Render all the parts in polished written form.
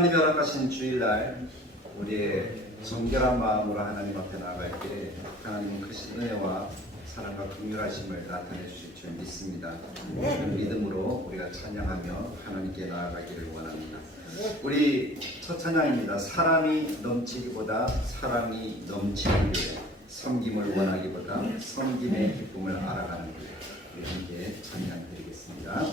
하나님이 허락하신 주일날 우리의 정결한 마음으로 하나님 앞에 나아갈 때 하나님은 크신 은혜와 사랑과 긍휼하심을 나타내 주실 줄 믿습니다. 그 믿음으로 우리가 찬양하며 하나님께 나아가기를 원합니다. 우리 첫 찬양입니다. 사랑이 넘치기보다 사랑이 넘치는 교회, 섬김을 원하기보다 섬김의 기쁨을 알아가는 교회, 우리 함께 찬양 드리겠습니다.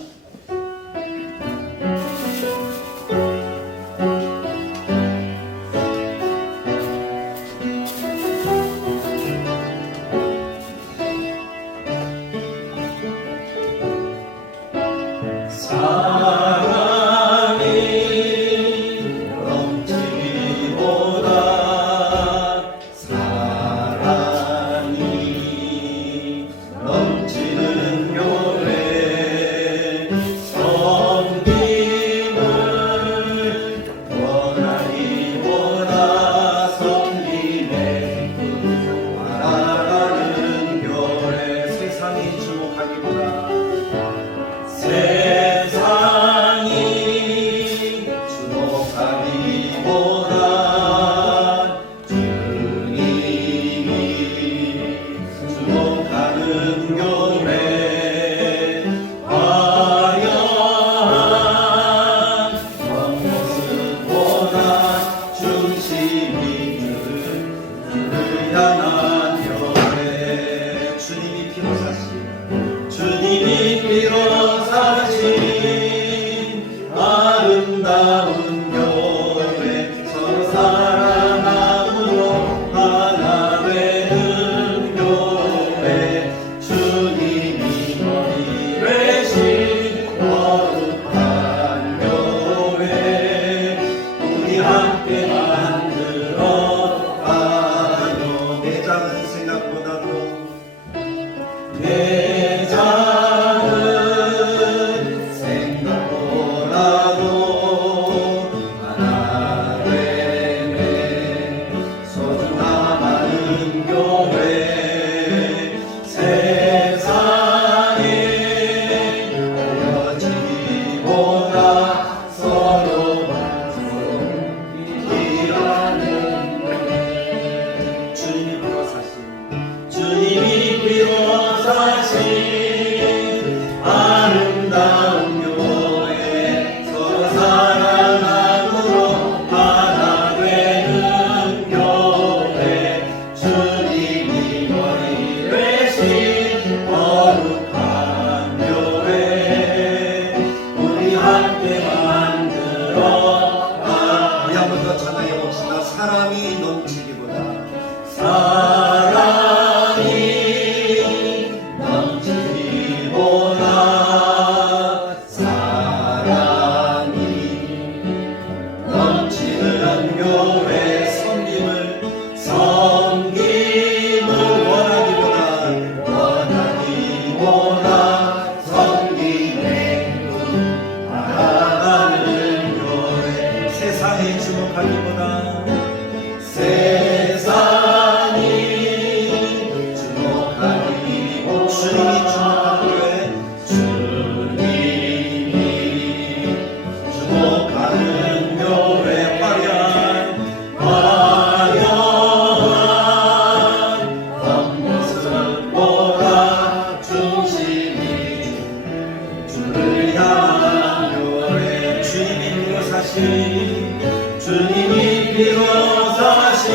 주님이 비로 사신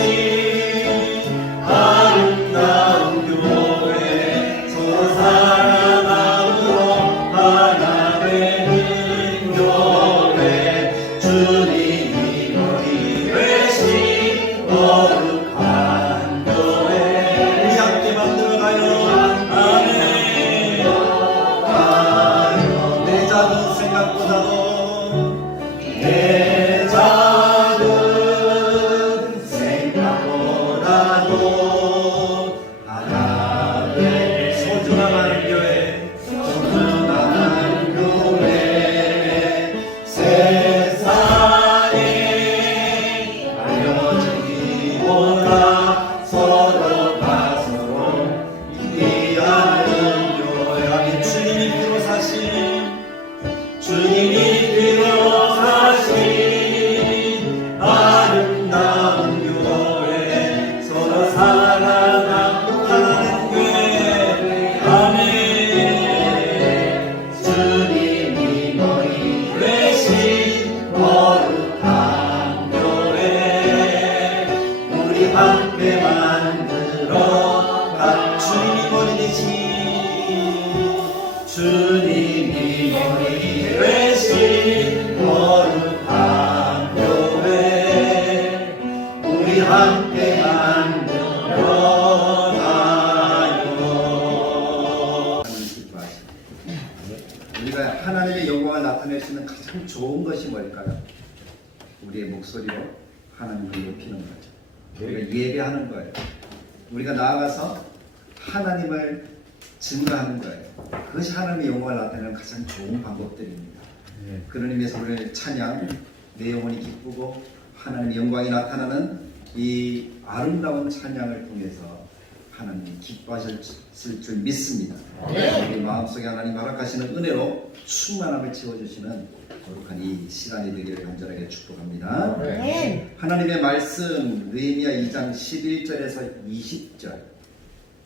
아름다운 교회 서로 사랑함으로 하나 되는 교회 주님이 머리 되신 거룩한 교회 우리 함께 만들어가요. 아멘. 내 작은 생각보다도 내 작은 생각보다도 하나님의 소중한 교회 소중한 교회 세상에 거룩한 교회 우리 함께 만들어 가. 주님이 머리 되신 주님이 머리 되신 거룩한 교회 우리 함께 만들어 가요. 우리가 하나님의 영광을 나타낼 수 있는 가장 좋은 것이 뭘까요? 우리의 목소리로 하나님을 높이는 거죠. 우리가 예배하는 거예요. 우리가 나아가서 하나님을 증거하는 거예요. 그것이 하나님의 영광을 나타내는 가장 좋은 방법들입니다. 그런 의미에서 오늘 찬양, 내 영혼이 기쁘고 하나님의 영광이 나타나는 이 아름다운 찬양을 통해서 하나님이 기뻐하실 줄 믿습니다. 우리 마음속에 하나님 허락하시는 은혜로 충만함을 채워주시는 거룩한 이 시간이 되기를 간절하게 축복합니다. 하나님의 말씀 느헤미야 2장 11절에서 20절,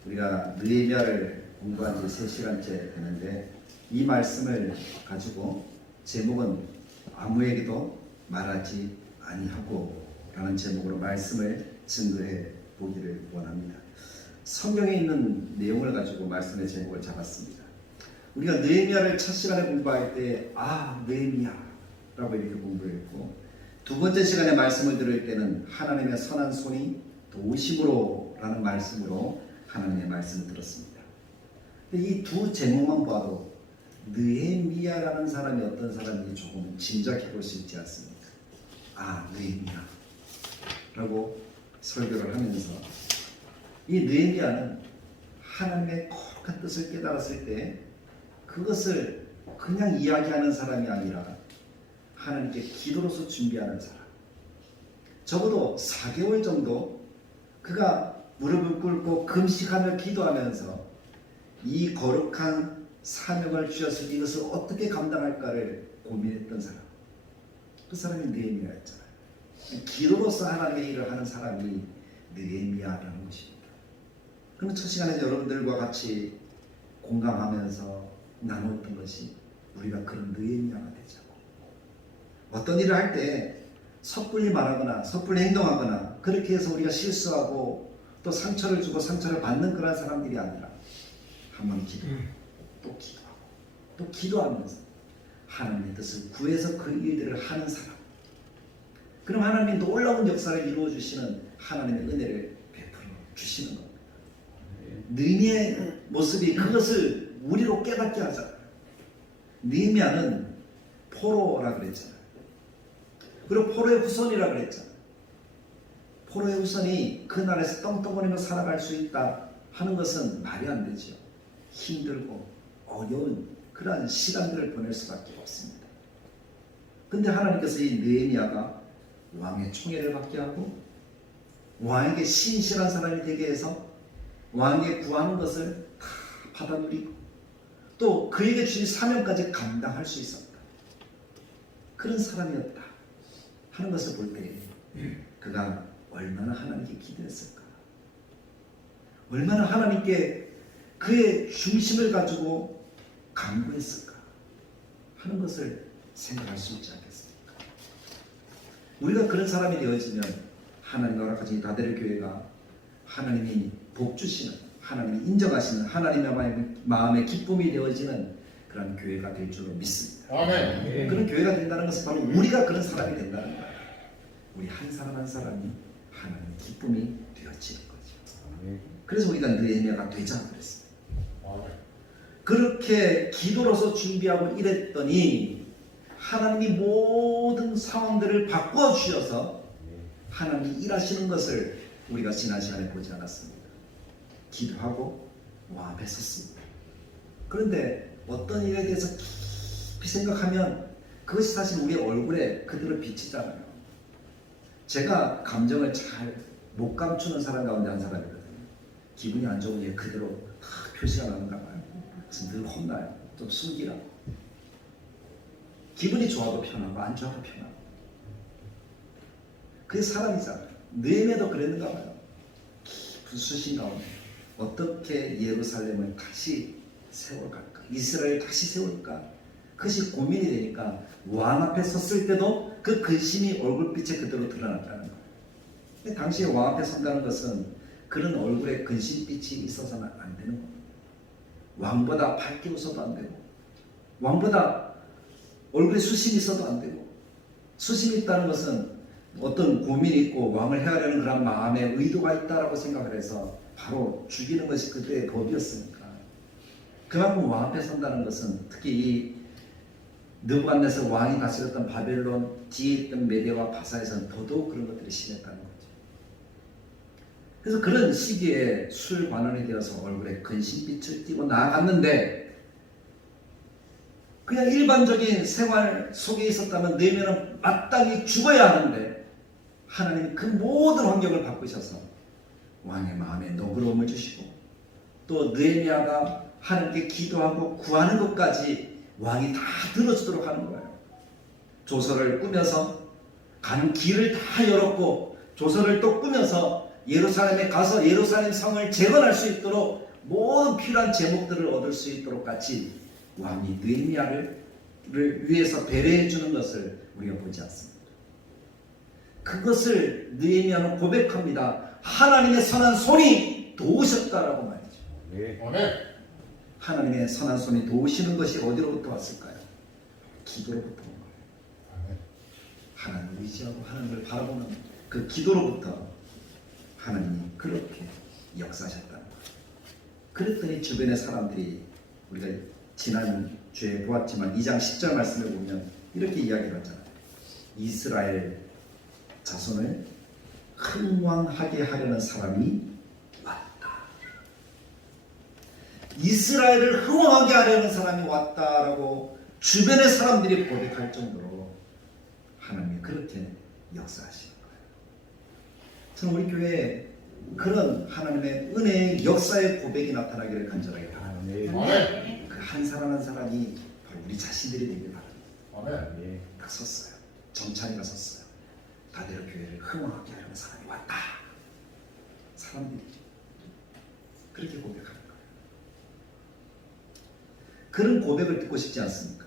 우리가 느헤미야를 공부한 지 3시간째 되는데 이 말씀을 가지고 제목은 아무에게도 말하지 아니하고 라는 제목으로 말씀을 증거해 보기를 원합니다. 성경에 있는 내용을 가지고 말씀의 제목을 잡았습니다. 우리가 느헤미야를 첫 시간에 공부할 때 느헤미야 라고 이렇게 공부를 했고, 두 번째 시간에 말씀을 들을 때는 하나님의 선한 손이 도우심으로 라는 말씀으로 하나님의 말씀을 들었습니다. 이 두 제목만 봐도 느헤미야라는 사람이 어떤 사람인지 조금 짐작해 볼 수 있지 않습니까? 느헤미야 라고 설교를 하면서 이 느헤미야는 하나님의 거룩한 뜻을 깨달았을 때 그것을 그냥 이야기하는 사람이 아니라 하나님께 기도로서 준비하는 사람. 적어도 4개월 정도 그가 무릎을 꿇고 금식하며 기도하면서 이 거룩한 사명을 주셨을 때 이것을 어떻게 감당할까를 고민했던 사람. 그 사람이 느헤미야였잖아요. 기도로서 하나님의 일을 하는 사람이 느헤미야라는 것입니다. 그럼 첫 시간에 여러분들과 같이 공감하면서 나눴던 것이 우리가 그런 느헤미야가 되자고. 어떤 일을 할 때 섣불리 말하거나 섣불리 행동하거나 그렇게 해서 우리가 실수하고 또 상처를 주고 상처를 받는 그런 사람들이 아니라 한번 기도하고 또 기도하고 또 기도하면서 하나님의 뜻을 구해서 그 일들을 하는 사람. 그럼 하나님이 놀라운 역사를 이루어 주시는 하나님의 은혜를 베풀어 주시는 겁니다. 느헤미야의 모습이 그것을 우리로 깨닫게 하잖아요. 느헤미야는 포로라 그랬잖아요. 그리고 포로의 후손이라 그랬잖아요. 포로의 후손이 그 나라에서 떵떵거리며 살아갈 수 있다 하는 것은 말이 안 되죠. 힘들고 어려운 그러한 시간들을 보낼 수밖에 없습니다. 근데 하나님께서 이 느헤미야가 왕의 총애를 받게 하고 왕에게 신실한 사람이 되게 해서 왕에게 구하는 것을 다 받아 누리고 또 그에게 주신 사명까지 감당할 수 있었다. 그런 사람이었다 하는 것을 볼 때 그가 얼마나 하나님께 기도했을까, 얼마나 하나님께 그의 중심을 가지고 간구했을까 하는 것을 생각할 수 있지 않겠습니까? 우리가 그런 사람이 되어지면 하나님 허락하신 다데르 교회가 하나님이 복 주시는, 하나님이 인정하시는 하나님의 마음의 기쁨이 되어지는 그런 교회가 될 줄로 믿습니다. 아멘. 그런 교회가 된다는 것은 바로 우리가 그런 사람이 된다는 거예요. 우리 한 사람 한 사람이 하나님의 기쁨이 되어지는 거죠. 그래서 우리가 느헤미야가 되자 그랬습니다. 그렇게 기도로서 준비하고 이랬더니 하나님이 모든 상황들을 바꿔 주셔서 하나님이 일하시는 것을 우리가 지난 시간에 보지 않았습니다. 기도하고 앞에 섰습니다. 그런데 어떤 일에 대해서 깊이 생각하면 그것이 사실 우리의 얼굴에 그대로 비치잖아요. 제가 감정을 잘 못 감추는 사람 가운데 한 사람이거든요. 기분이 안 좋은 게 그대로 다 표시가 나는가 봐요. 그래서 늘 혼나요. 좀 숨기라고. 기분이 좋아도 편하고 안 좋아도 편하고. 그게 사람이잖아요. 느헤미야도 그랬는가 봐요. 깊은 수신 가운데 어떻게 예루살렘을 다시 세워갈까, 이스라엘을 다시 세울까, 그것이 고민이 되니까 왕 앞에 섰을 때도 그 근심이 얼굴빛에 그대로 드러났다는 거예요. 당시에 왕 앞에 선다는 것은 그런 얼굴에 근심빛이 있어서는 안 되는 겁니다. 왕보다 밝게 웃어도 안 되고, 왕보다 얼굴에 수심이 있어도 안 되고, 수심이 있다는 것은 어떤 고민이 있고 왕을 헤아려는 그런 마음에 의도가 있다라고 생각을 해서 바로 죽이는 것이 그때의 법이었으니까. 그만큼 왕 앞에 선다는 것은 특히 이 느부갓네살 왕이 다스렸던 바벨론 뒤에 있던 메대와 바사에서는 더더욱 그런 것들이 심했다는 거죠. 그래서 그런 시기에 술관원이 되어서 얼굴에 근심빛을 띠고 나아갔는데, 그냥 일반적인 생활 속에 있었다면 느헤미야는 마땅히 죽어야 하는데 하나님이 그 모든 환경을 바꾸셔서 왕의 마음에 너그러움을 주시고, 또 느헤미야가 하나님께 기도하고 구하는 것까지 왕이 다 들어주도록 하는 거예요. 조서를 꾸며서 가는 길을 다 열었고, 조서를 또 꾸며서 예루살렘에 가서 예루살렘 성을 재건할 수 있도록 모든 필요한 제목들을 얻을 수 있도록 같이 왕이 느헤미야를 위해서 배려해 주는 것을 우리가 보지 않습니다. 그것을 느헤미야는 고백합니다. 하나님의 선한 손이 도우셨다라고 말이죠. 아멘. 하나님의 선한 손이 도우시는 것이 어디로부터 왔을까요? 기도로부터 온 거예요. 하나님을 의지하고 하나님을 바라보는 그 기도로부터 하나님이 그렇게 역사하셨다는 거예요. 그랬더니 주변의 사람들이, 우리가 지난 주에 보았지만 2장 10절 말씀을 보면 이렇게 이야기를 하잖아요. 이스라엘 자손을 흥왕하게 하려는 사람이 왔다. 이스라엘을 흥왕하게 하려는 사람이 왔다라고 주변의 사람들이 고백할 정도로 하나님이 그렇게 역사하시는 거예요. 저는 우리 교회에 그런 하나님의 은혜의 역사의 고백이 나타나기를 간절하게 바랍니다. 아멘. 그 한 사람 한 사람이 바로 우리 자신들이 되길 바랍니다. 아멘. 딱 섰어요. 정찬이가 섰어요. 다대로 교회를 흥왕하게 하려는 사람이 왔다. 사람들이 그렇게 고백하는 거예요. 그런 고백을 듣고 싶지 않습니까?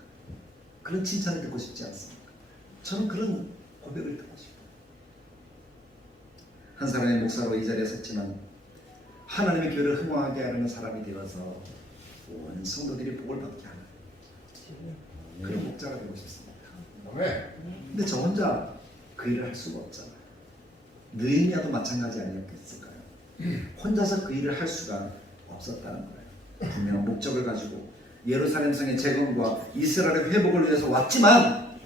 그런 칭찬을 듣고 싶지 않습니까? 저는 그런 고백을 듣고 싶어요. 한 사람의 목사로 이 자리에 섰지만 하나님의 교회를 흥왕하게 하려는 사람이 되어서 온 성도들이 복을 받게 하는 그런 목자가 되고 싶습니다. 아멘. 근데 저 혼자 그 일을 할 수가 없잖아요. 느헤미야도 마찬가지 아니었겠을까요? 혼자서 그 일을 할 수가 없었다는 거예요. 분명한 목적을 가지고 예루살렘 성의 재건과 이스라엘의 회복을 위해서 왔지만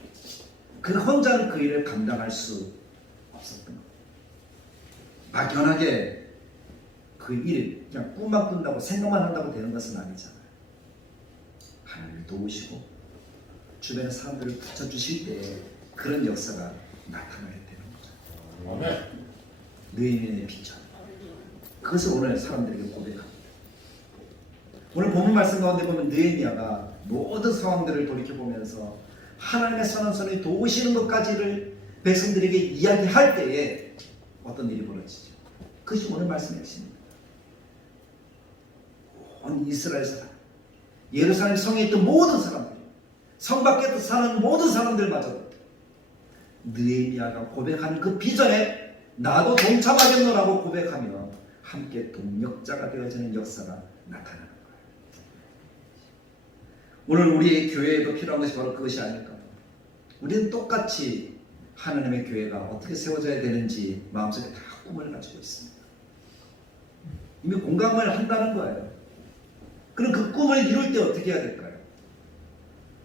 그 혼자는 그 일을 감당할 수 없었던 거예요. 막연하게 그 일 그냥 꿈만 꾼다고 생각만 한다고 되는 것은 아니잖아요. 하나님이 도우시고 주변의 사람들을 붙여주실 때 그런 역사가 나타나게 되는 거죠. 아멘. 느헤미야의 비전, 그것을 오늘 사람들에게 고백합니다. 오늘 본문 말씀 가운데 보면 느헤미야가 모든 상황들을 돌이켜보면서 하나님의 선한 손이 도우시는 것까지를 백성들에게 이야기할 때에 어떤 일이 벌어지죠? 그것이 오늘 말씀의 핵심입니다. 온 이스라엘 사람, 예루살렘 성에 있던 모든 사람들, 성 밖에 사는 모든 사람들마저 느헤미야가 고백하는 그 비전에 나도 동참하겠노라고 고백하며 함께 동력자가 되어지는 역사가 나타나는 거예요. 오늘 우리 교회에도 필요한 것이 바로 그것이 아닐까. 우리는 똑같이 하나님의 교회가 어떻게 세워져야 되는지 마음속에 다 꿈을 가지고 있습니다. 이미 공감을 한다는 거예요. 그럼 그 꿈을 이룰 때 어떻게 해야 될까요?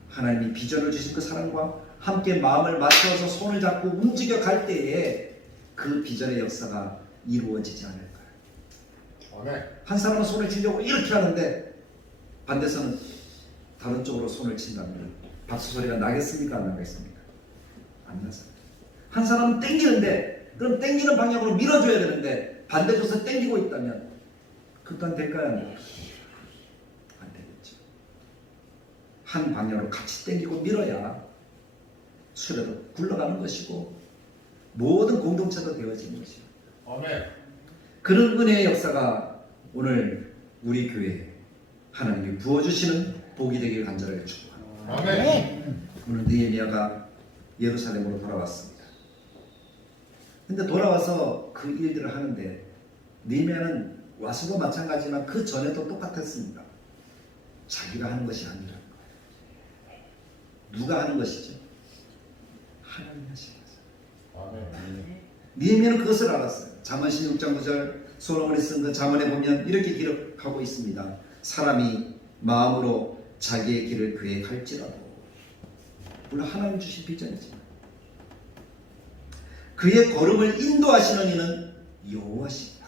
하나님이 비전을 주신 그 사람과 함께 마음을 맞춰서 손을 잡고 움직여 갈 때에 그 비전의 역사가 이루어지지 않을까요? 아멘. 한 사람은 손을 치려고 이렇게 하는데 반대선은 다른 쪽으로 손을 친다면 박수 소리가 나겠습니까? 안 나겠습니까? 안 나서. 한 사람은 땡기는데 그럼 땡기는 방향으로 밀어줘야 되는데 반대쪽에서 땡기고 있다면 그 또한 될까요? 안 되겠죠. 한 방향으로 같이 땡기고 밀어야 수레도 굴러가는 것이고 모든 공동체도 되어지는 것이고 아멘. 그런 은혜의 역사가 오늘 우리 교회에 하나님이 부어주시는 복이 되길 간절하게 축복합니다. 아멘. 오늘 느헤미야가 예루살렘으로 돌아왔습니다. 근데 돌아와서 그 일들을 하는데 느헤미야는 와서도 마찬가지지만 그 전에도 똑같았습니다. 자기가 하는 것이 아니라 누가 하는 것이죠? 하나님이 하시는 것이죠. 아멘. 느헤미야는 그것을 알았어요. 잠언신 6장 9절 솔로몬이 쓴 그 잠언에 보면 이렇게 기록하고 있습니다. 사람이 마음으로 자기의 길을 계획할지라도, 물론 하나님 주신 비전이지만 그의 걸음을 인도하시는 이는 여호와시다.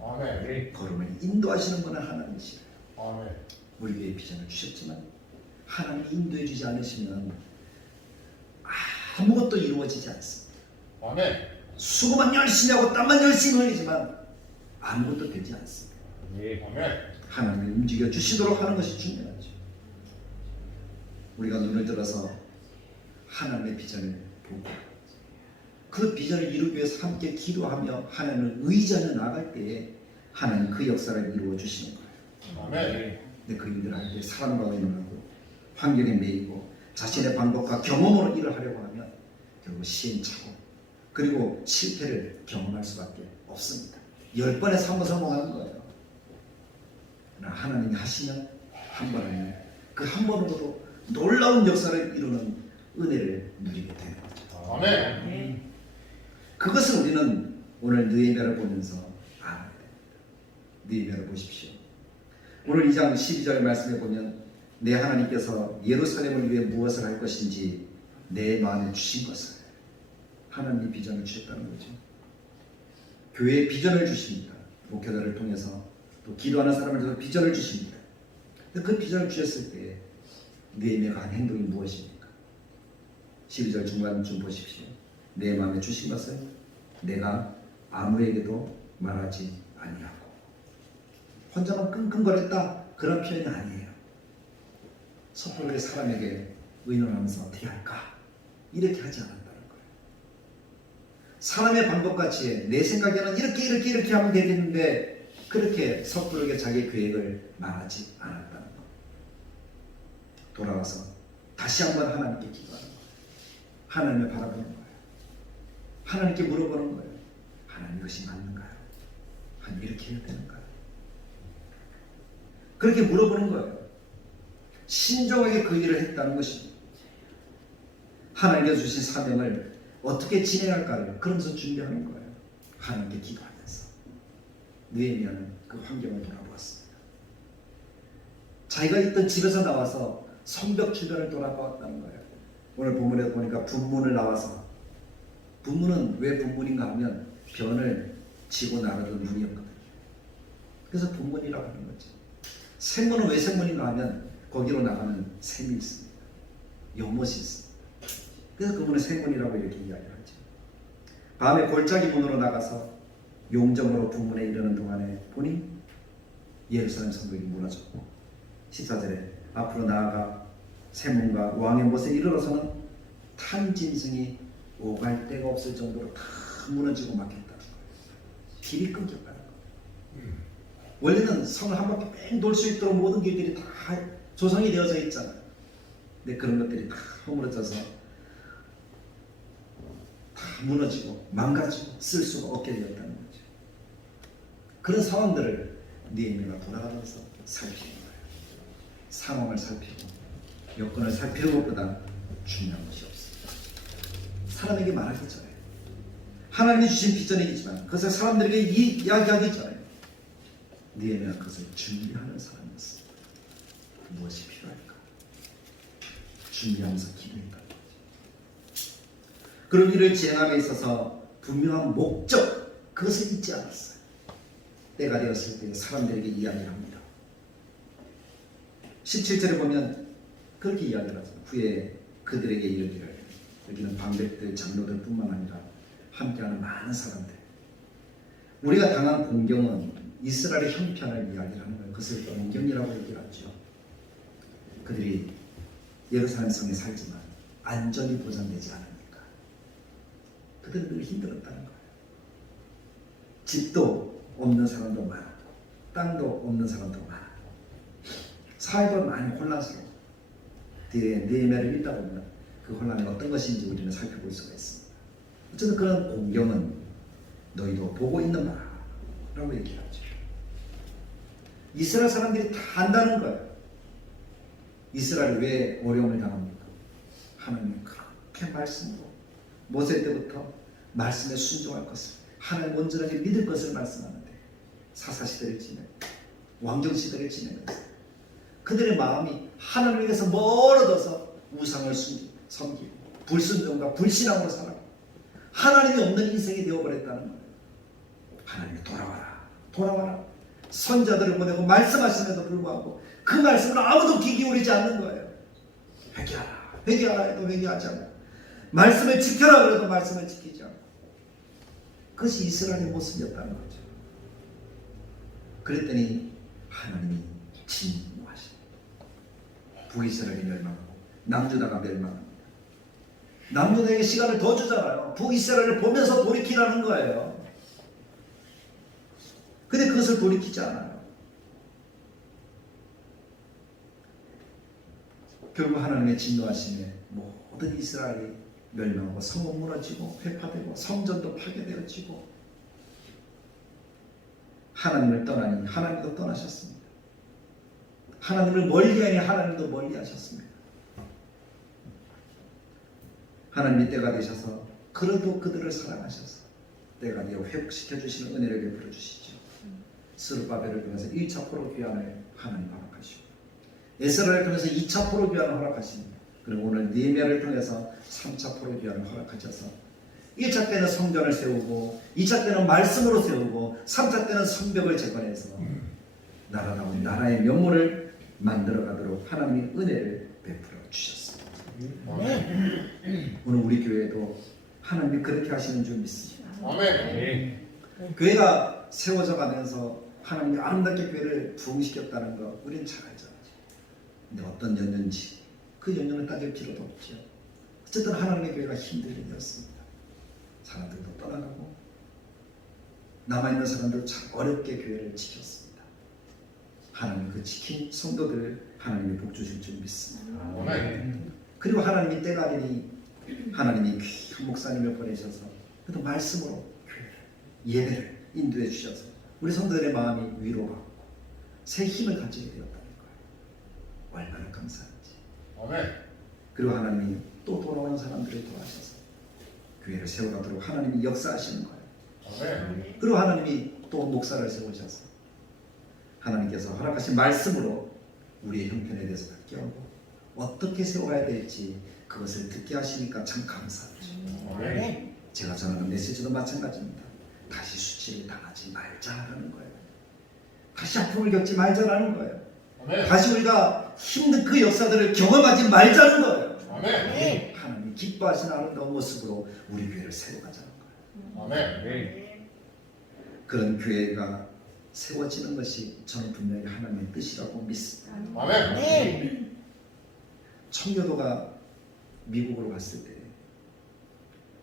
아멘. 걸음을 인도하시는 분은 하나님이시다. 아멘. 우리 교회 비전을 주셨지만 하나님이 인도해 주지 않으시면 아무것도 이루어지지 않습니다. 아멘. 수고만 열심히 하고 땀만 열심히 흘리지만 아무것도 되지 않습니다. 아멘. 하나님이 움직여 주시도록 하는 것이 중요하죠. 우리가 눈을 들어서 하나님의 비전을 보고 그 비전을 이루기 위해서 함께 기도하며 하나님을 의지하며 나갈 때에 하나님 그 역사를 이루어 주시는 거예요. 아멘. 근데 그 일들을 할 때 사람과 의논하고 환경에 매이고 자신의 방법과 경험으로 일을 하려고 하면 결국 시행착오 그리고 실패를 경험할 수밖에 없습니다. 10번에서 한 번 성공하는 거예요. 그러나 하나님이 하시면 한 번 하면 그 한 번으로도 놀라운 역사를 이루는 은혜를 누리게 되는 거죠. 아멘. 그것을 우리는 오늘 느헤미야를 보면서 알아야 됩니다. 느헤미야를 보십시오. 오늘 2장 12절 말씀에 보면 내 하나님께서 예루살렘을 위해 무엇을 할 것인지 내 마음에 주신 것을, 하나님이 비전을 주셨다는 거죠. 교회에 비전을 주십니다. 목회자를 통해서 또 기도하는 사람을 통해서 비전을 주십니다. 근데 그 비전을 주셨을 때 느헤미야가 한 행동이 무엇입니까? 12절 중간쯤 보십시오. 내 마음에 주신 것을 내가 아무에게도 말하지 아니하고. 혼자만 끙끙거렸다 그런 표현이 아니에요. 섣불리 사람에게 의논하면서 어떻게 할까 이렇게 하지 않았다는 거예요. 사람의 방법같이 내 생각에는 이렇게 하면 되겠는데 그렇게 섣부르게 자기 계획을 말하지 않았다는 거예요. 돌아와서 다시 한번 하나님께 기도하는 거예요. 하나님을 바라보는 거예요. 하나님께 물어보는 거예요. 하나님 이것이 맞는가요? 하나님 이렇게 해야 되는가요? 그렇게 물어보는 거예요. 신중하게 그 일을 했다는 것입니다. 하나님께서 주신 사명을 어떻게 진행할까를 그러면서 준비하는 거예요. 하나님께 기도하면서. 느헤미야는 그 환경을 돌아보았습니다. 자기가 있던 집에서 나와서 성벽 주변을 돌아보았다는 거예요. 오늘 본문에 보니까 분문을 나와서, 분문은 왜 분문인가 하면 변을 치고 나르던 문이었거든요. 그래서 분문이라고 하는 거죠. 샘문은 왜 샘문인가 하면 거기로 나가는 샘이 있습니다. 연못이 있습니다. 그래서 그 문을 샘문이라고 이렇게 이야기하죠. 밤에 골짜기 문으로 나가서 용정으로 분문에 이르는 동안에 보니 예루살렘 성벽이 무너졌고 14절에 앞으로 나아가 샘문과 왕의 못에 이르러서는 탄짐승이 오갈 데가 없을 정도로 다 무너지고 막혔다는 거예요. 길이 끊겼다는 거예요. 원래는 성을 한 바퀴 뺑 돌 수 있도록 모든 길들이 다 조성이 되어져 있잖아요. 근데 그런 것들이 다 허물어져서 다 무너지고 망가지고 쓸 수가 없게 되었다는 거죠. 그런 상황들을 느헤미야가 돌아가면서 살피는 거예요. 상황을 살피고 여건을 살피는 것보다 중요한 것이 없습니다. 사람에게 말하기 전에 하나님이 주신 비전이지만 그것을 사람들에게 이야기하기 전에 느헤미야가 그것을 준비하는 사람이었습니다. 무엇이 필요할까? 준비하면서 기도했다는 거죠. 그런 일을 진행함에 있어서 분명한 목적, 그것을 잊지 않았어요. 때가 되었을 때 사람들에게 이야기를 합니다. 17절에 보면 그렇게 이야기를 하죠. 후에 그들에게 이르기를, 여기는 방백들, 장로들 뿐만 아니라 함께하는 많은 사람들, 우리가 당한 공경은 이스라엘의 형편을 이야기를 하는 거예요. 그것을 공경이라고 얘기하죠. 그들이 예루살렘 성에 살지만 안전이 보장되지 않으니까 그들은 늘 힘들었다는 거예요. 집도 없는 사람도 많았고 땅도 없는 사람도 많았고 사회도 많이 혼란스러워. 뒤에 느헤미야를 읽다 보면 그 혼란이 어떤 것인지 우리는 살펴볼 수가 있습니다. 어쨌든 그런 공경은 너희도 보고 있는 바라고 얘기하죠. 이스라엘 사람들이 다 안다는 거예요. 이스라엘이 왜 어려움을 당합니까? 하나님이 그렇게 말씀으로 모세 때부터 말씀에 순종할 것을, 하나님 온전하게 믿을 것을 말씀하는데 사사시대를 지내고 왕정시대를 지내면서 그들의 마음이 하나님을 위해서 멀어져서 우상을 섬기고 불순종과 불신앙으로 살아가고 하나님이 없는 인생이 되어버렸다는 거예요. 하나님이 돌아와라 돌아와라 선자들을 보내고 말씀하시면서 불구하고 그 말씀을 아무도 귀 기울이지 않는 거예요. 회개하라 회개하라 해도 회개하지 않고 말씀을 지켜라 그래도 말씀을 지키지 않고 그것이 이스라엘의 모습이었다는 거죠. 그랬더니 하나님이 진노하십니다. 북이스라엘이 멸망하고 남유다가 멸망합니다. 남유다에게 시간을 더 주잖아요. 북이스라엘을 보면서 돌이키라는 거예요. 근데 그것을 돌이키지 않아요. 결국 하나님의 진노하심에 모든 이스라엘이 멸망하고 성은 무너지고 회파되고 성전도 파괴되어지고 하나님을 떠나니 하나님도 떠나셨습니다. 하나님을 멀리하니 하나님도 멀리하셨습니다. 하나님이 때가 되셔서 그래도 그들을 사랑하셔서 때가 되어 회복시켜 주시는 은혜를 베풀어 주시죠. 스룹바벨을 통해서 1차 포로 귀환을 하나님 허락하시고 에스라를 통해서 2차 포로 귀환을 허락하십니다. 그리고 오늘 느헤미야를 통해서 3차 포로 귀환을 허락하셔서 1차 때는 성전을 세우고 2차 때는 말씀으로 세우고 3차 때는 성벽을 재건해서 나라다운 나라의 면모를 만들어가도록 하나님의 은혜를 베풀어 주셨습니다. 오늘 우리 교회도 하나님이 그렇게 하시는 줄 믿습니다. 아멘. 교회가 세워져 가면서 하나님이 아름답게 교회를 부흥시켰다는 거 우리는 잘 알잖아요. 근데 어떤 연륜인지 그 연륜을 따질 필요도 없죠. 어쨌든 하나님의 교회가 힘든 일이었습니다. 사람들도 떠나가고 남아있는 사람들 참 어렵게 교회를 지켰습니다. 하나님 그 지킨 성도들을 하나님이 복 주실 줄 믿습니다. 아멘. 그리고 하나님이 때가 되니 하나님이 귀한 목사님을 보내셔서 또 말씀으로 교회를 예배를 인도해 주셔서 우리 성도들의 마음이 위로받고 새 힘을 가지게 되었다는 거예요. 얼마나 감사한지. 아멘. 그리고 하나님이 또 돌아오는 사람들을 도와셔서 교회를 세워가도록 하나님이 역사하시는 거예요. 아멘. 그리고 하나님이 또 목사를 세우셔서 하나님께서 허락하신 말씀으로 우리의 형편에 대해서 깨우고 어떻게 세워가야 될지 그것을 듣게 하시니까 참 감사하죠. 아멘. 제가 전하는 메시지도 마찬가지입니다. 다시 수치를 당하지 말자라는 거예요. 다시 아픔을 겪지 말자라는 거예요. 아멘. 다시 우리가 힘든 그 역사들을 경험하지 말자는 거예요. 아멘. 하나님이 기뻐하시는 아름다운 모습으로 우리 교회를 세워가자는 거예요. 아멘. 그런 교회가 세워지는 것이 저는 분명히 하나님의 뜻이라고 믿습니다. 아멘. 청교도가 미국으로 갔을 때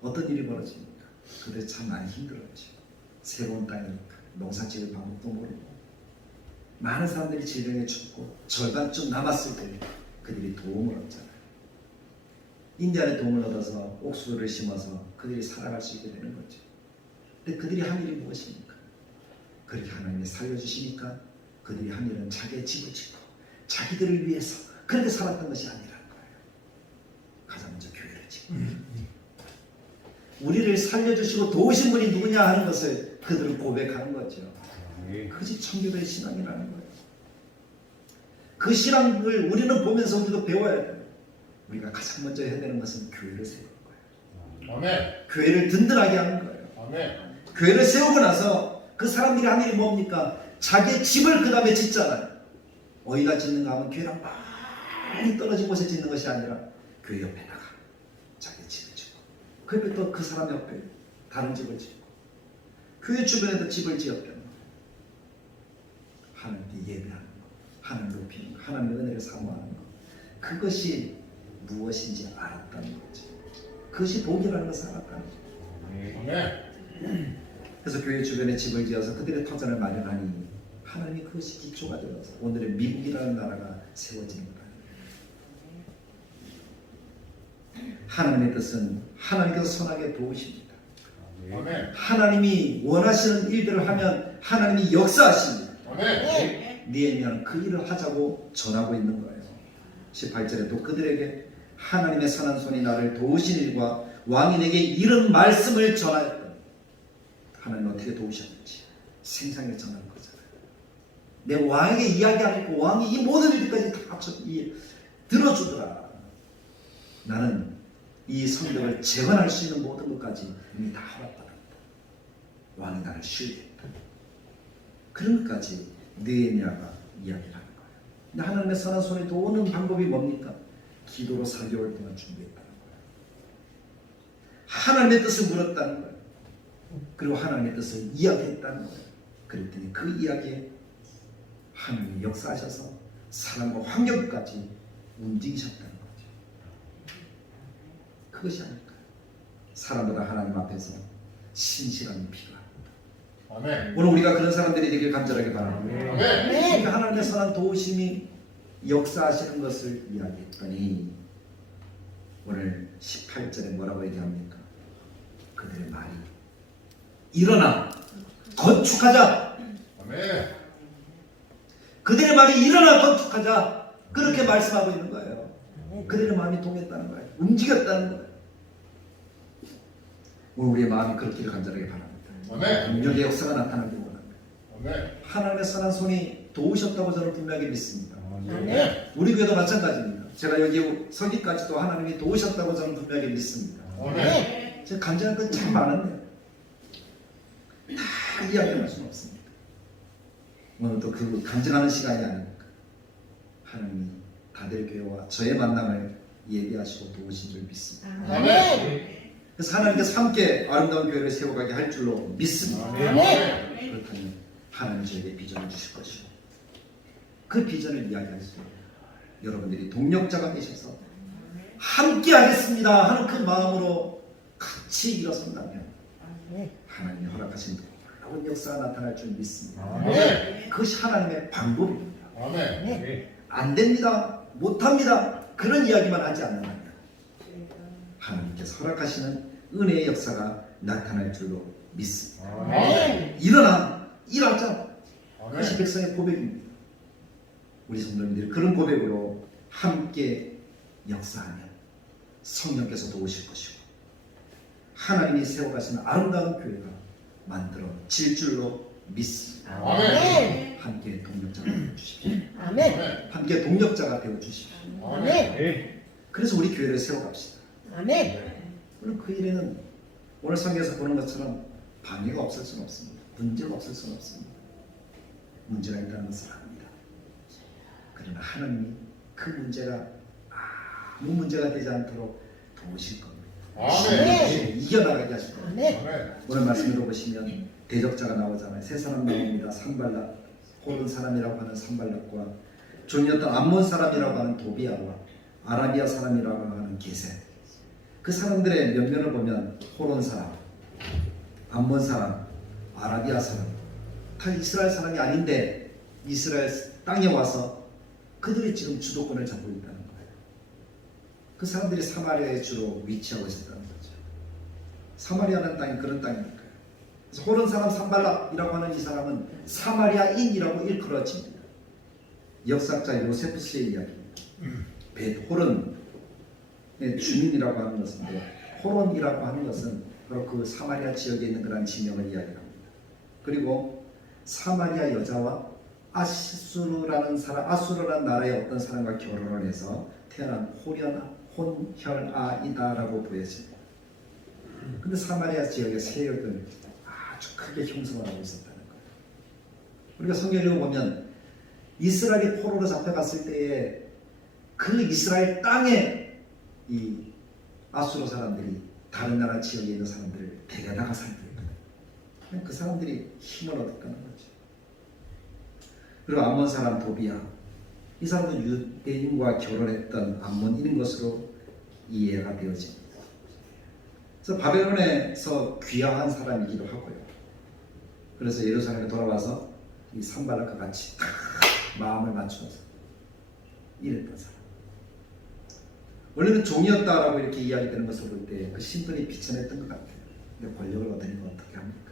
어떤 일이 벌어집니까? 그들 참 많이 힘들었죠. 새로운 땅이니까 농사지을 방법도 모르고 많은 사람들이 질병에 죽고 절반쯤 남았을 때 그들이 도움을 얻잖아요. 인디안의 도움을 얻어서 옥수수를 심어서 그들이 살아갈 수 있게 되는 거죠. 근데 그들이 한 일이 무엇입니까? 그렇게 하나님이 살려주시니까 그들이 한 일은 자기의 집을 짓고 자기들을 위해서 그렇게 살았던 것이 아니라는 거예요. 가장 먼저 교회를 짓고 우리를 살려주시고 도우신 분이 누구냐 하는 것을 그들은 고백하는 거죠. 그것이 청교도의 신앙이라는 거예요. 그 신앙을 우리는 보면서 우리도 배워야 돼요. 우리가 가장 먼저 해야 되는 것은 교회를 세우는 거예요. 아멘. 교회를 든든하게 하는 거예요. 아멘. 교회를 세우고 나서 그 사람들이 하는 일이 뭡니까? 자기의 집을 그 다음에 짓잖아요. 어디다 짓는가 하면 교회랑 많이 떨어진 곳에 짓는 것이 아니라 교회 옆에다가 자기 집을 짓고 그 옆에 또 그 사람 옆에 다른 집을 짓고 교회 주변에도 집을 지었다는 거예요. 하나님께 예배하는 것, 하나님 높이는 것, 하나님의 은혜를 사모하는 것, 그것이 무엇인지 알았다는 거지. 그것이 복이라는 것을 알았다는 거죠. 아멘. 그래서 교회 주변에 집을 지어서 그들의 터전을 마련하니 하나님이 그것이 기초가 되어서 오늘의 미국이라는 나라가 세워지는 거다. 하나님의 뜻은 하나님께서 선하게 도우십니다. 아멘. 하나님이 원하시는 일들을 하면 하나님이 역사하십니다. 아멘. 느헤미야는 그 일을 하자고 전하고 있는 거예요. 18절에 또 그들에게 하나님의 선한 손이 나를 도우신 일과 왕이 내게 이런 말씀을 전하였다. 하나님 어떻게 도우셨는지 생생하게 전하는 거잖아요. 내 왕에게 이야기하니까 왕이 이 모든 일까지 다 들어주더라. 나는 이 성벽을 재건할 수 있는 모든 것까지 이미 다 허락받았다. 왕이 나를 쉬게 했다. 그런 것까지 느헤미야가 이야기를 하는 거예요. 근데 하나님의 선한 손이 도우는 방법이 뭡니까? 기도로 4개월 동안 준비했다는 거예요. 하나님의 뜻을 물었다는 거예요. 그리고 하나님의 뜻을 이야기했다는 거예요. 그랬더니 그 이야기에 하나님이 역사하셔서 사람과 환경까지 움직이셨다는 거죠. 그것이 아닐까요? 사람보다 하나님 앞에서 신실함이 필요합니다. 아멘. 오늘 우리가 그런 사람들이 되길 간절하게 바랍니다. 아멘. 그러니까 하나님의 선한 도우심이 역사하시는 것을 이야기했더니 오늘 18절에 뭐라고 얘기합니까? 그들의 말이 일어나 건축하자. 아멘. 그들의 말이 일어나 건축하자. 그렇게 말씀하고 있는 거예요. 그들의 마음이 동했다는 거예요. 움직였다는 거예요. 오늘 우리의 마음이 그렇기를 간절하게 바랍니다. 아멘. 능력의 역사가 나타나길 원합니다. 아멘. 하나님의 선한 손이 도우셨다고 저는 분명히 믿습니다. 아멘. 우리 교회도 마찬가지입니다. 제가 여기 서기까지도 하나님이 도우셨다고 저는 분명히 믿습니다. 아멘. 제가 간절한 건 참 많은데 다 이야기할 수는 없습니다. 오늘도 그 간증하는 시간이 아닙니까? 하나님이 다들 교회와 저의 만남을 예비하시고 도우신 줄 믿습니다. 아멘. 그래서 하나님께서 함께 아름다운 교회를 세워가게 할 줄로 믿습니다. 아멘. 그렇다면 하나님 저에게 비전을 주실 것이고 그 비전을 이야기할 수 있는 여러분들이 동력자가 계셔서 함께 하겠습니다 하는 그 마음으로 같이 일어선다면 하나님이 허락하신 놀라운 역사가 나타날 줄 믿습니다. 아멘. 그것이 하나님의 방법입니다. 아멘. 안 됩니다, 못합니다 그런 이야기만 하지 않는다면 하나님께서 허락하시는 은혜의 역사가 나타날 줄로 믿습니다. 아멘. 일어나 일하자. 그것이 아멘. 백성의 고백입니다. 우리 성도님들이 그런 고백으로 함께 역사하면 성령께서 도우실 것이고 하나님이 세워가시는 아름다운 교회가 만들어질 줄로 믿습니다. 아멘. 함께 동력자가 되어주십시오. 아멘. 함께 동력자가 되어주십시오. 아멘. 그래서 우리 교회를 세워갑시다. 오늘 그 일에는 오늘 성경에서 보는 것처럼 방해가 없을 수는 없습니다. 문제가 없을 수는 없습니다. 문제가 있다는 것을 압니다. 그러나 하나님이 그 문제가 아무 문제가 되지 않도록 도우실 겁니다. 아멘. 이겨나가게 하실 겁니다. 아멘. 오늘 말씀으로 보시면 대적자가 나오잖아요. 세 사람 나옵니다. 산발락, 호른 사람이라고 하는 산발락과 종이었던 암몬 사람이라고 하는 도비아와 아라비아 사람이라고 하는 게셈. 그 사람들의 면면을 보면 호론 사람, 암몬 사람, 아라비아 사람 다 이스라엘 사람이 아닌데 이스라엘 땅에 와서 그들이 지금 주도권을 잡고 있다는 거예요. 그 사람들이 사마리아에 주로 위치하고 있었다는 거죠. 사마리아라는 땅이 그런 땅이니까요. 그래서 호론 사람 산발락이라고 하는 이 사람은 사마리아인이라고 일컬어집니다. 역사학자 요세푸스의 이야기입니다. 호론의 주민이라고 하는 것인데 호론이라고 하는 것은 바로 그 사마리아 지역에 있는 그런 지명을 이야기합니다. 그리고 사마리아 여자와 아수르라는 나라의 어떤 사람과 결혼을 해서 태어난 혼혈아이다라고 보여집니다. 근데 사마리아 지역의 세력을 아주 크게 형성하고 있었다는 거예요. 우리가 성경을 보면 이스라엘이 포로로 잡혀갔을 때에 그 이스라엘 땅에 이 아수르 사람들이 다른 나라 지역에 있는 사람들을 데려다가 살게 했거든요. 그 사람들이 힘을 얻었다는 거죠. 그리고 암몬 사람 도비야, 이 사람은 유대인과 결혼했던 암몬인인 것으로 이해가 되어집니다. 그래서 바벨론에서 귀화한 사람이기도 하고요. 그래서 예루살렘에 돌아와서 이 산발락과 같이 마음을 맞추어서 일했던 사람. 원래는 종이었다라고 이렇게 이야기되는 것을 볼 때 그 신분이 비천했던 것 같아요. 근데 권력을 얻으니까 어떻게 합니까?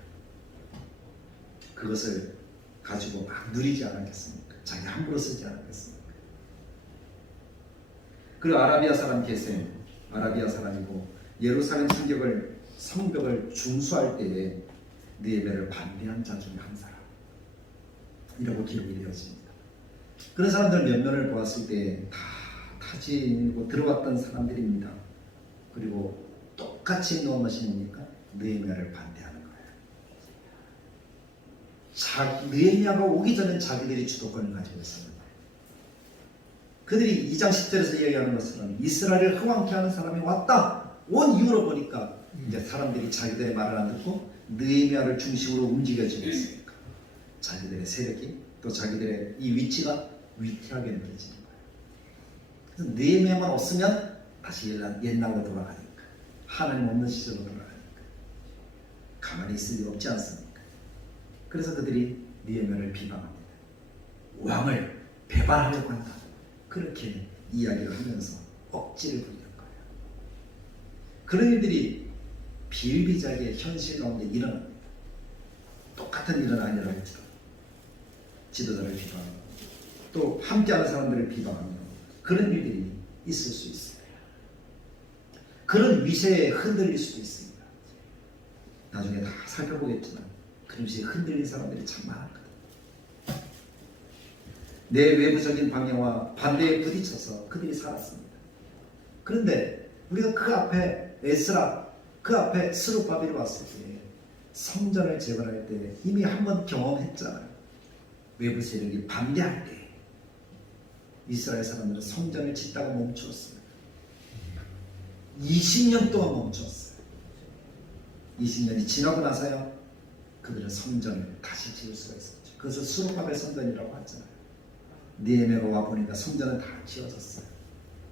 그것을 가지고 막 누리지 않았겠습니까? 자기 함부로 쓰지 않았겠습니까? 그리고 아라비아 사람 게셈, 아라비아 사람이고 예루살렘 성벽을 중수할 때에 느헤미야를 반대한 자 중에 한 사람 이라고 기록이 되었습니다. 그런 사람들 몇 면을 보았을 때 다 타지고 들어왔던 사람들입니다. 그리고 똑같이 있는 것이 뭡니까? 느헤미야를 반대하는 거예요. 느헤미야가 오기 전에 자기들이 주도권을 가지고 있습니다. 그들이 2장 10절에서 이야기하는 것처럼 이스라엘을 흥왕케 하는 사람이 왔다. 온 이유로 보니까 이제 사람들이 자기들의 말을 안 듣고 느헤미야를 중심으로 움직여지고 있으니까 자기들의 세력이 또 자기들의 이 위치가 위태하게 느껴지는 거예요. 그래서 느헤미야만 없으면 다시 옛날로 돌아가니까 하나님 없는 시절로 돌아가니까 가만히 있을 리 없지 않습니까? 그래서 그들이 느헤미야를 비방합니다. 왕을 배반하려고 한다. 그렇게 이야기를 하면서 억지를 부리는 거예요. 그런 일들이 비일비재하게 현실 가운데 일어납니다. 똑같은 일은 아니라 할지라도 지도자를 비방하고 또 함께하는 사람들을 비방하며 그런 일들이 있을 수 있습니다. 그런 위세에 흔들릴 수도 있습니다. 나중에 다 살펴보겠지만 그런 위세에 흔들린 사람들이 참 많았거든요. 내 외부적인 방향과 반대에 부딪혀서 그들이 살았습니다. 그런데 우리가 그 앞에 에스라, 그 앞에 스룹바벨이 왔을 때 성전을 재건할 때 이미 한번 경험했잖아요. 외부 세력이 반대할 때 이스라엘 사람들은 성전을 짓다가 멈추었습니다. 20년 동안 멈추었어요. 20년이 지나고 나서야 그들은 성전을 다시 지을 수가 있었죠. 그래서 스룹바벨 성전이라고 하잖아요. 느헤미야가 와 보니까 성전은 다 지어졌어요.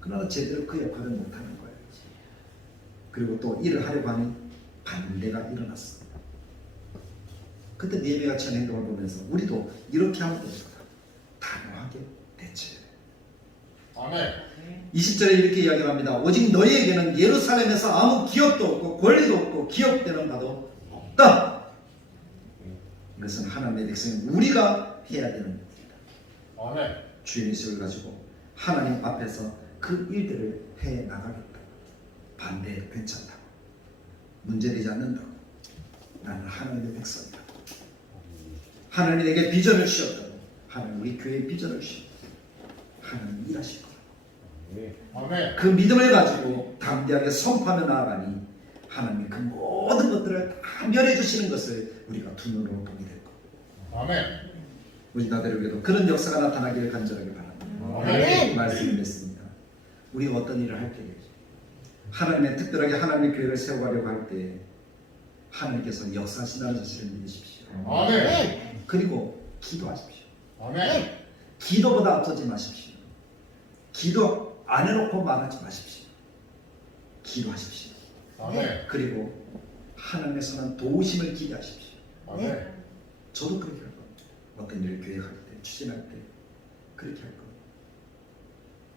그러나 제대로 그 역할을 못하는 거예요. 그리고 또 일을 하려고 하니 반대가 일어났습니다. 그때 느헤미야가 취한 행동을 보면서 우리도 이렇게 하면 되겠다. 단호하게 대처해야 돼요. 아멘. 20절에 이렇게 이야기를 합니다. 오직 너희에게는 예루살렘에서 아무 기업도 없고 권리도 없고 기업되는 바도 없다. 이것은 하나님의 백성인 우리가 해야 되는 일이다. 아멘. 주인의식을 가지고 하나님 앞에서 그 일들을 해 나가겠다. 반대해도 괜찮다고. 문제되지 않는다고. 나는 하나님의 백성이다. 하나님이 내게 비전을 주셨다고. 하나님 우리 교회에 비전을 주셨다고. 하나님 일하실 거다. 아멘. 그 믿음을 가지고 담대하게 선포하며 나아가니 하나님이 그 모든 것들을 다 멸해 주시는 것을 우리가 두 눈으로 보게 될 겁니다. 아멘. 우리 나들에게도 그런 역사가 나타나기를 간절하게 바랍니다. 아멘. 말씀을 냈습니다. 우리가 어떤 일을 할 때 하나님의 특별하게 하나님의 교회를 세워가려고 할 때 하나님께서 역사하신다는 사실을 믿으십시오. 아멘. 그리고 기도하십시오. 아멘. 기도보다 앞서지 마십시오. 기도 안 해놓고 말하지 마십시오. 기도하십시오. 아멘. 그리고 하나님의 선한 도우심을 기대하십시오. 아멘. 저도 그렇게 할 겁니다. 어떤 일을 계획할 때, 추진할 때 그렇게 할 겁니다.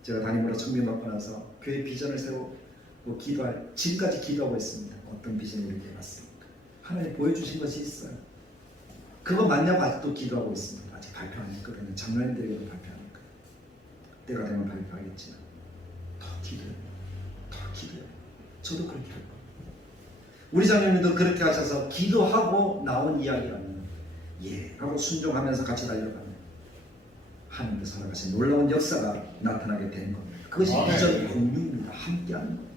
제가 담임으로 청명받고 나서 교회 비전을 세우고 기도할 지금까지 기도하고 있습니다. 어떤 비전을 이렇게 해봤습니까? 하나님 보여주신 것이 있어요. 그거 맞냐고 아직도 기도하고 있습니다. 아직 발표 안 했거든요. 장로님들에게도 발표하니까 때가 되면 발표하겠지만 더 기도해요. 더 기도해요. 저도 그렇게 할 겁니다. 우리 장로님도 그렇게 하셔서 기도하고 나온 이야기라면 예 하고 순종하면서 같이 달려가면 하나님께서 살아가신 놀라운 역사가 나타나게 되는 겁니다. 그것이 아멘. 비전 공유입니다. 함께하는 겁니다.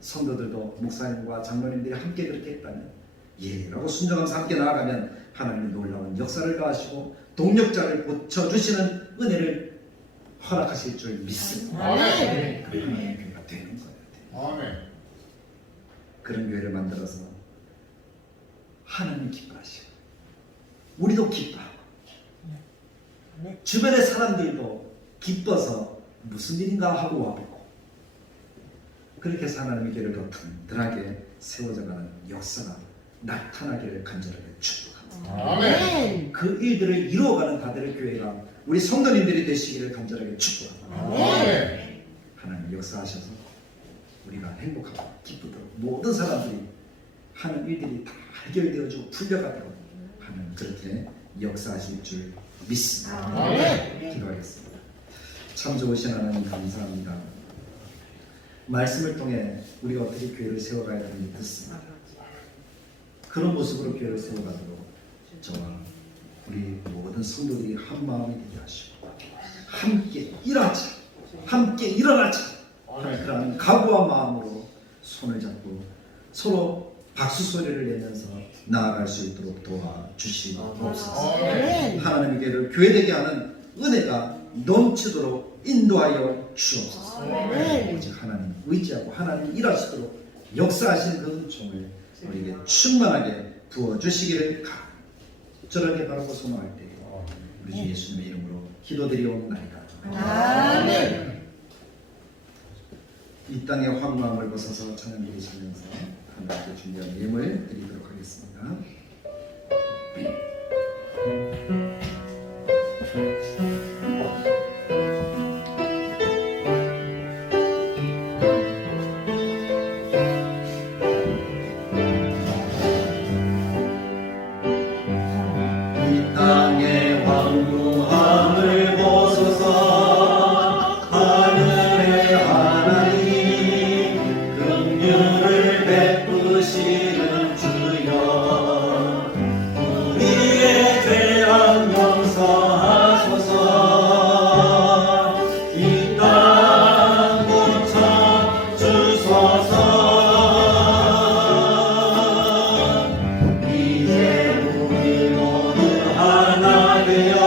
성도들도 목사님과 장로님들이 함께 그렇게 했다면 예 라고 순종하면서 함께 나아가면 하나님의 놀라운 역사를 가하시고 동력자를 붙여주시는 은혜를 허락하실 줄 믿습니다. 아멘. 그 하나님의 교회가 되는 거예요. 아멘. 그런 교회를 만들어서 하나님 기뻐하시고 우리도 기뻐하고 주변의 사람들도 기뻐서 무슨 일인가 하고 와보고 그렇게 해서 하나님의 교회를 더 든든하게 세워져가는 역사가 나타나기를 간절하게 축복합니다. 아멘. 그 일들을 이루어가는 다들의 교회가 우리 성도님들이 되시기를 간절하게 축복합니다. 아멘. 하나님 역사하셔서 우리가 행복하고 기쁘도록 모든 사람들이 하는 일들이 다 해결되어지고 풀려가도록 하는 그렇게 역사하실 줄 믿습니다. 아멘. 기도하겠습니다. 참 좋으신 하나님 감사합니다. 말씀을 통해 우리가 어떻게 교회를 세워가야 되는지 듣습니다. 그런 모습으로 교회를 세워가도록 저와 우리 모든 성도들이 한 마음이 되게 하시고 함께 일하자, 함께 일어나자 하는 그런 각오와 마음으로 손을 잡고 서로 박수 소리를 내면서 나아갈 수 있도록 도와주시옵소서. 아멘. 하나님의 교회를 교회되게 하는 은혜가 넘치도록 인도하여 주옵소서. 아멘. 오직 하나님 의지하고 하나님 일하시도록 역사하시는 그 은총을 우리에게 충만하게 부어주시기를 간절하게 바라고 소망할 때 우리 주 예수님의 이름으로 기도드리옵나이다. 아멘. 이 땅의 황망함을 벗어서 찬양 드리시면서 하나님께 준비한 예물 드리도록 하겠습니다. 이 땅의 황무함을 벗어서 하늘의 하나님 긍휼을 베푸시는 주여 우리의 죄악 용서하소서. 이 땅 고쳐 주소서. 이제 우리 모두 하나 되어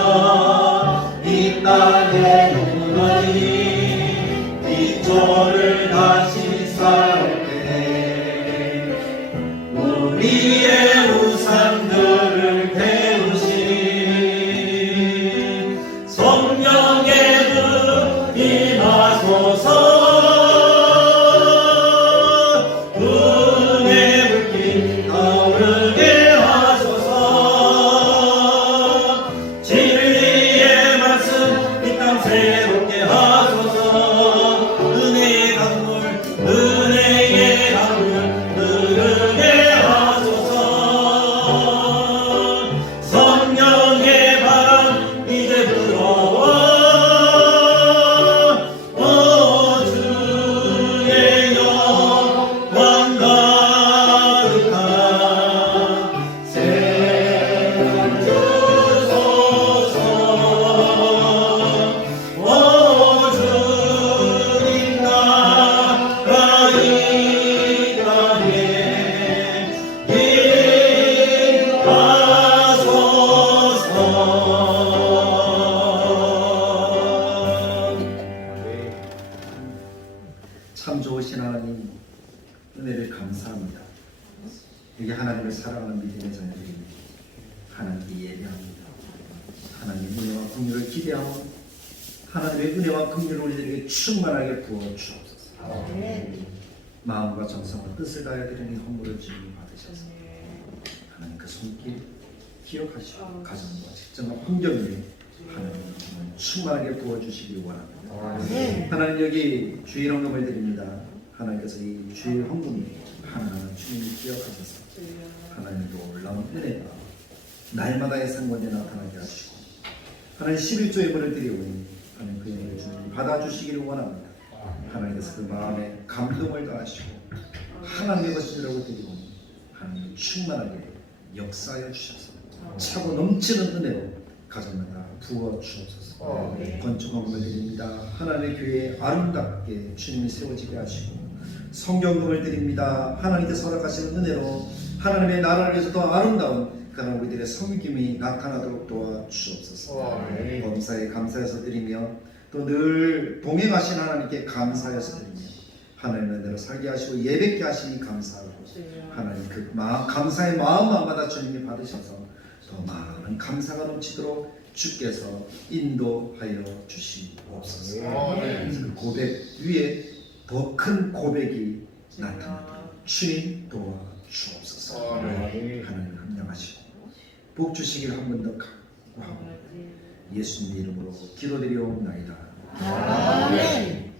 이 땅에 무너진 기초를 다시 쌓을 때 우리의 우상들을 태우신 성령의 분 임하소서. 은혜 불길 타오르게 하소서. 진리의 말씀 이 땅 새롭게 하소서. 은혜의 강물 은혜의 강물 흐르게 하소서. 성령의 바람 이제 불어와 주의 영광 가득한 세상 주소서. 주님 나라 이 땅에 임하소서. 참 좋으신 하나님 은혜를 감사합니다. 여기 하나님을 사랑하는 믿음의 자녀들이 하나님께 예배합니다. 하나님의 은혜와 긍휼을 기대하며 하나님의 은혜와 긍휼을 우리들에게 충만하게 부어 주옵소서. 아멘. 마음과 정성과 뜻을 다하여 드리는 헌물을 주님 받으셔서 하나님 그 손길 기억하시고 가정과 직장과 환경 위에 하나님 정말 충만하게 부어주시기 원합니다. 아멘. 하나님 여기 주일 헌금을 드립니다. 하나님께서 이 주일 헌금을 하나하나 주님이 기억하셔서 하나님도 올라온 은혜가 날마다의 상관에 나타나게 하시고 하나님 11조 예물을 드리오니 하나님 그 예물을 주님 받아주시기를 원합니다. 하나님께서 그 마음에 감동을 더하시고 하나님의 것이라고 드리오니 하나님 충만하게 역사하여 주셔서 차고 넘치는 은혜로 가정마다 부어 주옵소서. 건축 헌금을 드립니다. 하나님의 교회에 아름답게 주님이 세워지게 하시고 성경금을 드립니다. 하나님께서 허락하시는 은혜로 하나님의 나라를 위해서 더 아름다운 그런 우리들의 섬김이 나타나도록 도와주옵소서. 범사에 감사해서 드리며 또 늘 동행하신 하나님께 감사해서 드리며 하나님의 은혜로 살게 하시고 예배케 하시니 감사하고 하나님 그 감사의 마음마다 주님이 받으셔서 더 많은 감사가 넘치도록 주께서 인도하여 주시옵소서. 그 고백 위에 더 큰 고백이 나타나도록 주님 도와주옵소서. 하나님 함량하시고 복 주시길 한 번 더 각오하고 예수님의 이름으로 기도드리옵나이다. 아멘.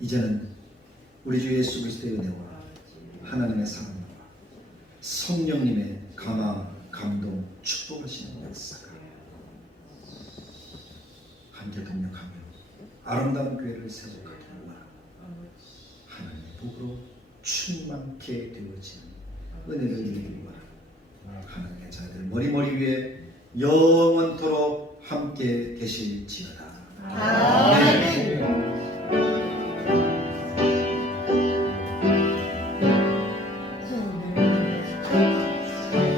이제는 우리 주 예수 그리스도의 은혜와 하나님의 사랑과 성령님의 감화, 감동, 축복하시는 역사가 함께 동력하며 아름다운 교회를 세워가게 하나님의 복으로 충만케 되어지는 은혜를 누리기 바랍니다. 하나님의 자녀들 머리머리 위에 영원토록 함께 계실지어다.